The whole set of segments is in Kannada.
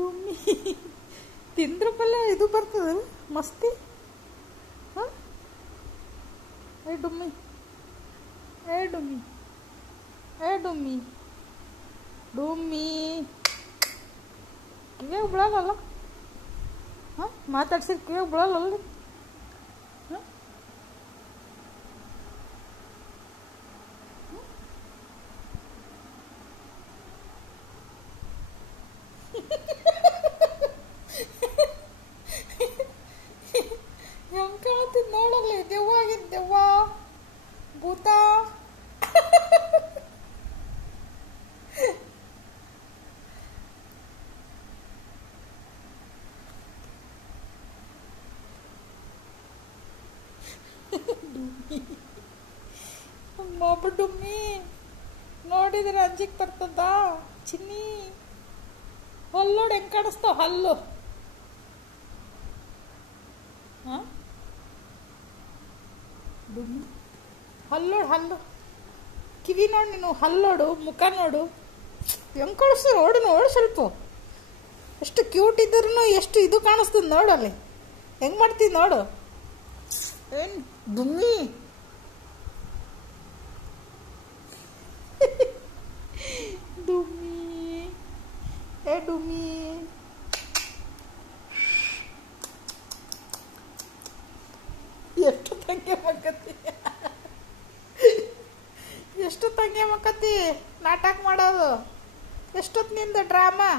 ಡುಮ್ಮಿ ತಿಂದ್ರ ಪಲ್ಯ ಇದು ಬರ್ತದ ಮಸ್ತಿ. ಹಾಂ ಏ ಡುಮ್ಮಿ ಏ ಡುಮ್ಮಿ ಏ ಡುಮ್ಮಿ ಡುಮ್ಮಿ ಕಿವಿಯಾಗ ಬಿಳಲ್ಲ. ಹಾಂ ಮಾತಾಡ್ಸಿದ್ರೆ ಕಿವಿಯಾಗ ಬಿಳಲ್ಲ. ಹಾಂ ಹೆಂಗೆ ಕಾಣ್ತಿದ್ ನೋಡಲ್ಲ. ದೆವ್ವ ಆಗಿದ್ ದೆವ್ವ ಭೂತ. ಅಮ್ಮ ಡುಮ್ಮಿ ನೋಡಿದ್ರೆ ಅಂಜಿಕ್ ಬರ್ತದ. ಚಿನ್ನಿ ಹಲ್ಲೋಡು ಹೆಂಗೆ ಕಾಣಿಸ್ತಾವ ಹಲ್ಲು. ಹಾಂ ಡುಮ್ಮಿ ಹಲ್ಲೋಡು ಹಲ್ಲು. ಕಿವಿ ನೋಡು ನೀನು, ಹಲ್ಲೋಡು, ಮುಖ ನೋಡು ಹೆಂಗೆ ಕಾಣಿಸ್ತದೆ. ನೋಡು ಸ್ವಲ್ಪ. ಎಷ್ಟು ಕ್ಯೂಟ್ ಇದ್ರೂ ಎಷ್ಟು ಇದು ಕಾಣಿಸ್ತದೆ ನೋಡಲ್ಲಿ. ಹೆಂಗೆ ಮಾಡ್ತೀವಿ ನೋಡು. ಏನು ಡುಮ್ಮಿ ಡುಮ್ಮಿ ಏ ಡುಮ್ಮಿ ಎಷ್ಟು ತಂಗೆ ಮಕ್ಕತ್ತಿ, ಎಷ್ಟು ತಂಗೆ ಮಕ್ಕತ್ತಿ ನಾಟಕ ಮಾಡೋದು. ಎಷ್ಟೊತ್ತು ನಿಂದ drama.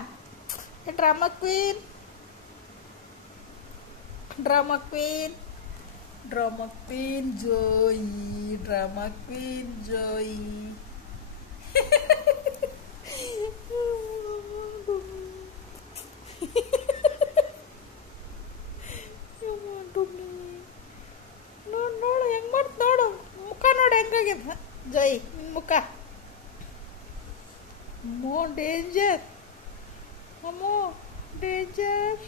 Drama queen drama queen drama queen Joey drama queen Joey. ನೋಡು ಹೆಂಗ್ ಮಾಡ್ತ ನೋಡು. ಮುಖ ನೋಡು ಹೆಂಗಾಗಿದೆ ಜೈ ನಿನ್ನ ಮುಖ. ಅಮ್ಮೋ ಡೇಂಜರ್, ಅಮ್ಮೋ ಡೇಂಜರ್.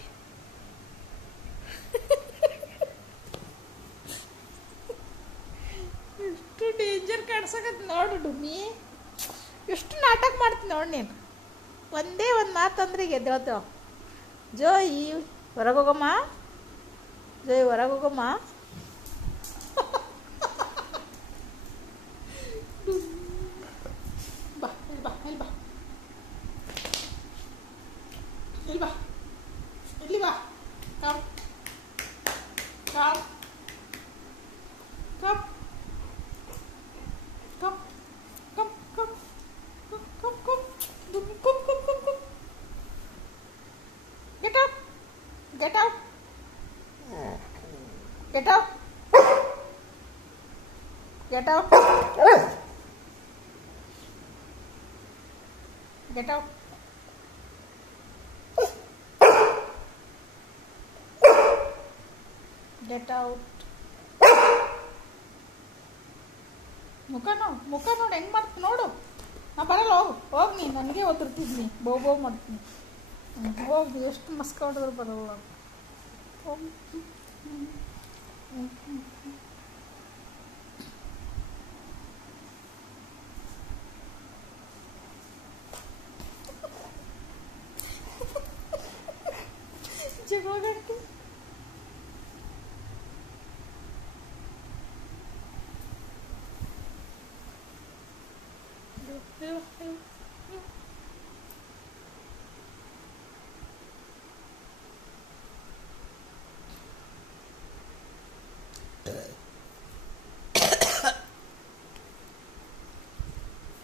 ಎಷ್ಟು ಡೇಂಜರ್ ಕಾಣಿಸಕತ್ ನೋಡು ಡುಮ್ಮಿ. ಎಷ್ಟು ನಾಟಕ ಮಾಡ್ತೀನಿ ನೋಡಿ ನೀನು. ಒಂದೇ ಒಂದು ಮಾತಂದ್ರೆ ಗೆದ್ದೋತೇವ. ಜೋಯಿ ಹೊರಗೋಗಮ್ಮ, ಜೋಯಿ ಹೊರಗೋಗಮ್ಮ. ಬಾ ಇಲ್ಲಿ ಬಾ ಇಲ್ಲಿ ಬಾ ಇಲ್ಲಿ ಬಾ ಇಲ್ಲಿ ಬಾ. Come come come come come come come come ಡುಮ್ಮಿ come come come come. Get out get out get out get out get out. Get out. ಮುಖ ನೋಡು ಹೆಂಗೆ ಮಾಡ್ತೀನಿ ನೋಡು. ನಾ ಬರಲ್ಲ, ಹೋಗಿ ನೀ ನನಗೆ ಒತ್ತಿರ್ತಿದ್ನಿ. ಬೋಬೋ ಮಾಡ್ತೀನಿ. ಹೋಗಿ ಎಷ್ಟು ಮಸ್ಕ ಹೊಡೆದ್ರು ಬರಲ್ಲ. ಹೋಗಿ ಜಗತ್ತು.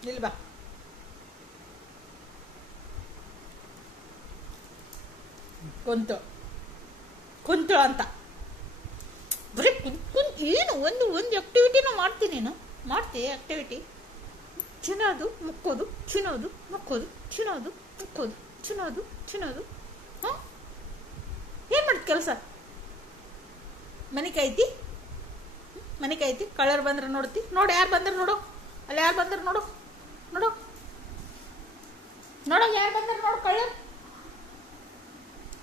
ಇಲ್ಲಿ ಬಾ. ಕುಂತು ಅಂತ ಬರೀ ಕುಂತು ಏನು ಒಂದು ಆಕ್ಟಿವಿಟಿನೂ ಮಾಡ್ತೀನಿ. ನೀನು ಮಾಡ್ತೀಯ ಆಕ್ಟಿವಿಟಿ. ಚಿನ್ನೋದು ಮುಕ್ಕೋದು, ಚಿನ್ನೋದು ಮುಕ್ಕೋದು, ಚಿನ್ನೋದು ಮುಕ್ಕೋದು, ಚಿನ್ನೋದು. ಹಾಂ ಏನು ಮಾಡ್ತಿ ಕೆಲಸ? ಮನೆ ಕಾಯ್ತಿ. ಕಳ್ಳರ್ ಬಂದ್ರೆ ನೋಡ್ತಿ. ನೋಡು ಯಾರು ಬಂದ್ರೆ ನೋಡು. ಅಲ್ಲಿ ಯಾರು ಬಂದ್ರೆ ನೋಡು. ಯಾರು ಬಂದ್ರೆ ನೋಡು.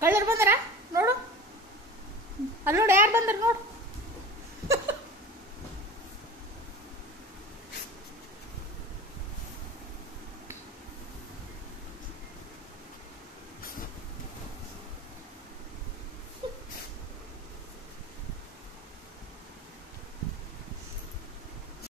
ಕಳ್ಳರ್ ಬಂದಾರ ನೋಡು. ಅಲ್ಲಿ ನೋಡು ಯಾರು ಬಂದ್ರೆ ನೋಡು.